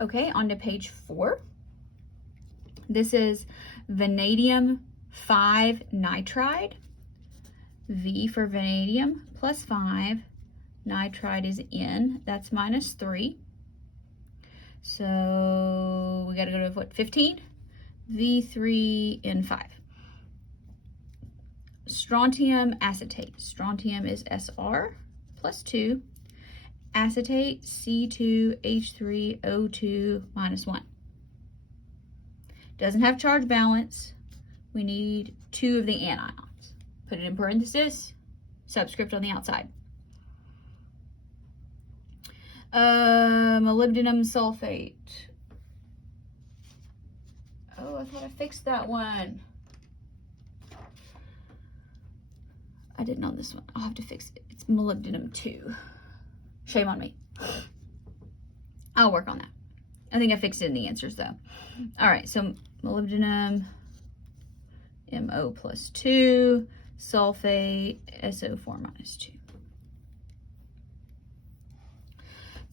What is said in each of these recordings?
Okay, on to page 4. This is vanadium 5 nitride. V for vanadium plus 5. Nitride is N. That's minus 3. So we got to go to what, 15? V3N5. Strontium acetate. Strontium is Sr plus 2. Acetate C2H3O2 minus 1. Doesn't have charge balance. We need 2 of the anions. Put it in parenthesis, subscript on the outside. Molybdenum sulfate. Oh, I thought I fixed that one. I didn't on this one. I'll have to fix it. It's molybdenum 2. Shame on me. I'll work on that. I think I fixed it in the answers though. All right, so molybdenum, Mo plus 2, sulfate, SO4 minus 2.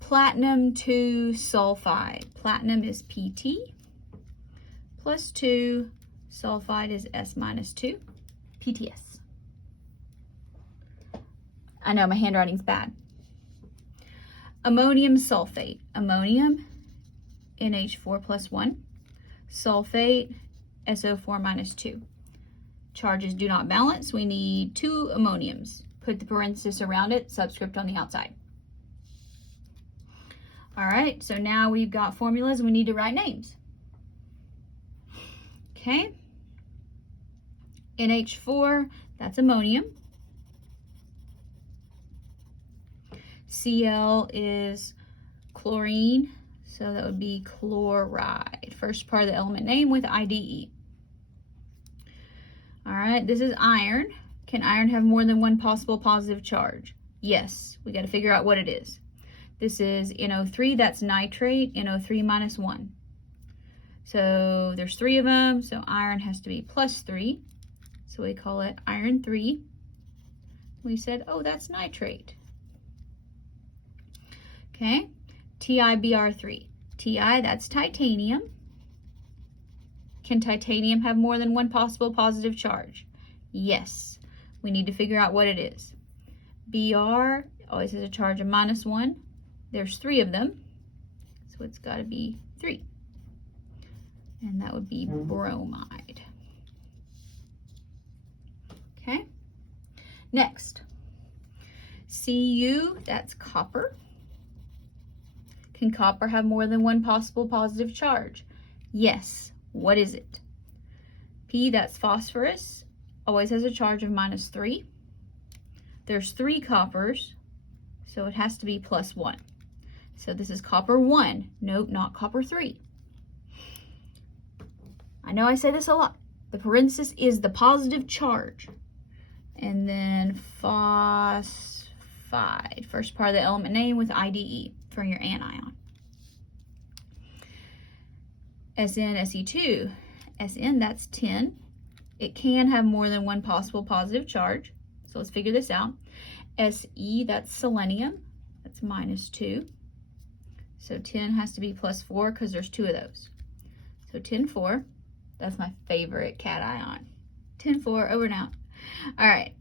Platinum 2 sulfide. Platinum is PT plus 2, sulfide is S minus 2, PTS. I know my handwriting's bad. Ammonium sulfate. Ammonium, NH4 plus 1. Sulfate, SO4 minus 2. Charges do not balance. We need 2 ammoniums. Put the parenthesis around it, subscript on the outside. All right, so now we've got formulas and we need to write names. Okay. NH4, that's ammonium. Cl is chlorine, so that would be chloride. First part of the element name with IDE. All right, this is iron. Can iron have more than one possible positive charge? Yes, we got to figure out what it is. This is NO3, that's nitrate, NO3 minus 1. So there's 3 of them, so iron has to be plus 3. So we call it iron 3. We said, oh, that's nitrate. Okay, TiBr3. Ti, that's titanium. Can titanium have more than one possible positive charge? Yes. We need to figure out what it is. Br always has a charge of minus 1. There's 3 of them, so it's got to be 3. And that would be bromide. Okay, next. Cu, that's copper. Can copper have more than one possible positive charge? Yes. What is it? P, that's phosphorus. Always has a charge of minus 3. There's 3 coppers, so it has to be plus 1. So this is copper 1. Nope, not copper 3. I know I say this a lot. The parenthesis is the positive charge. And then phosphide, first part of the element name with IDE for your anion. Sn, Se2. Sn, that's 10. It can have more than one possible positive charge. So let's figure this out. Se, that's selenium. That's minus 2. So 10 has to be plus 4 because there's 2 of those. So 10,4. That's my favorite cation. 10,4, over and out. All right.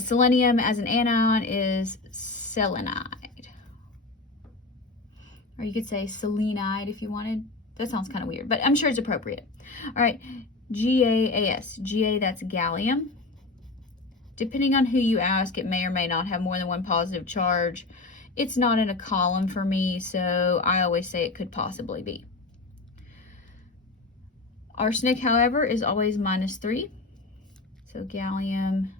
Selenium as an anion is selenide. Or you could say selenide if you wanted. That sounds kind of weird, but I'm sure it's appropriate. All right, GaAs. Ga, that's gallium. Depending on who you ask, it may or may not have more than one positive charge. It's not in a column for me, so I always say it could possibly be. Arsenic, however, is always minus 3. So gallium,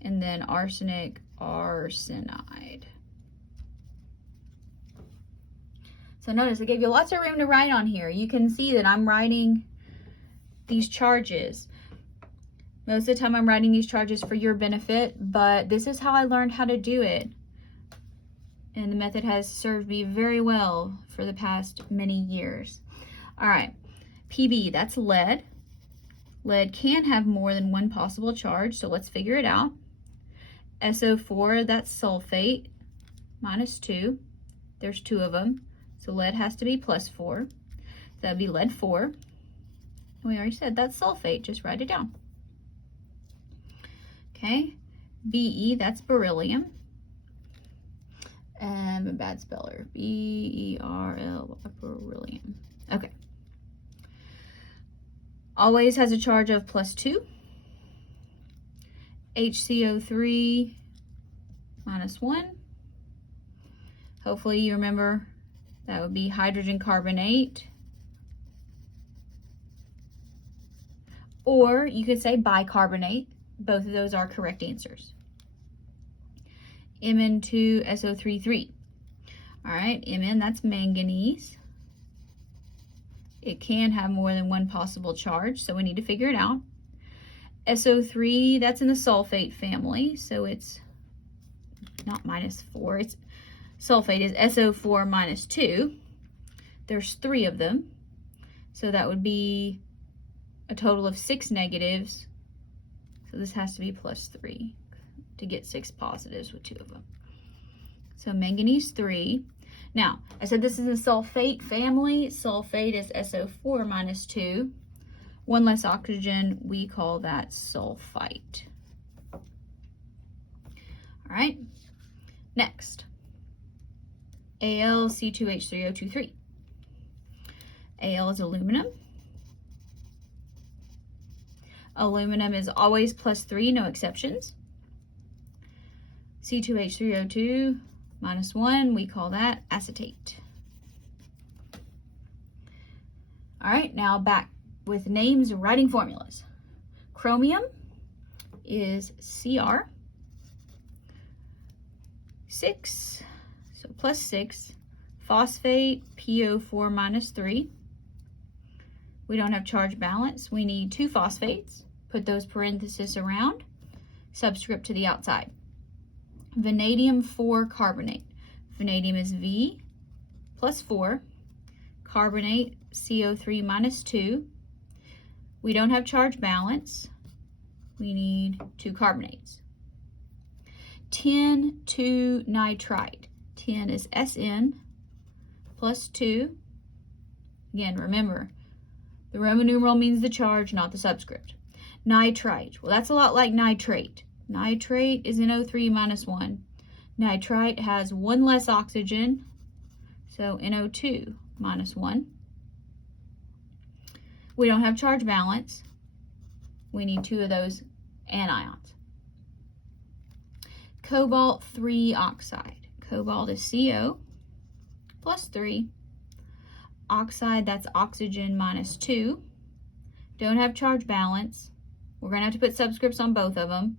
and then arsenic, arsenide. So notice I gave you lots of room to write on here. You can see that I'm writing these charges. Most of the time I'm writing these charges for your benefit, but this is how I learned how to do it. And the method has served me very well for the past many years. All right, Pb, that's lead. Lead can have more than one possible charge, so let's figure it out. SO4, that's sulfate, minus 2. There's 2 of them. So lead has to be +4. So that'd be lead 4. We already said that's sulfate. Just write it down. Okay. Be, that's beryllium. I'm a bad speller. B-E-R-L, beryllium. Okay. Always has a charge of +2. HCO3 -1. Hopefully you remember that would be hydrogen carbonate. Or you could say bicarbonate. Both of those are correct answers. Mn2SO33. All right, Mn, that's manganese. It can have more than one possible charge, so we need to figure it out. SO3, that's in the sulfate family, so it's not -4. It's sulfate is SO4 -2. There's 3 of them, so that would be a total of 6 negatives. So this has to be +3 to get 6 positives with 2 of them. So manganese 3. Now, I said this is a sulfate family. Sulfate is SO4 -2. 1 less oxygen, we call that sulfite. All right, next. AlC2H3O23. Al is aluminum. Aluminum is always +3, no exceptions. C2H3O2 -1, we call that acetate. All right, now back with names, writing formulas. Chromium is Cr. 6, so +6. Phosphate, PO4 -3. We don't have charge balance. We need 2 phosphates. Put those parentheses around. Subscript to the outside. Vanadium 4 carbonate. Vanadium is V +4. Carbonate, CO3 -2. We don't have charge balance. We need 2 carbonates. Tin 2 nitrite. Tin is Sn +2. Again, remember, the Roman numeral means the charge, not the subscript. Nitrite, well, that's a lot like nitrate. Nitrate is NO3 -1. Nitrite has 1 less oxygen, so NO2 -1. We don't have charge balance. We need 2 of those anions. Cobalt 3 oxide. Cobalt is CO +3. Oxide, that's oxygen -2. Don't have charge balance. We're going to have to put subscripts on both of them.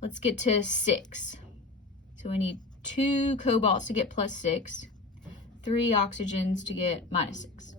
Let's get to 6. So we need 2 cobalts to get +6, 3 oxygens to get -6.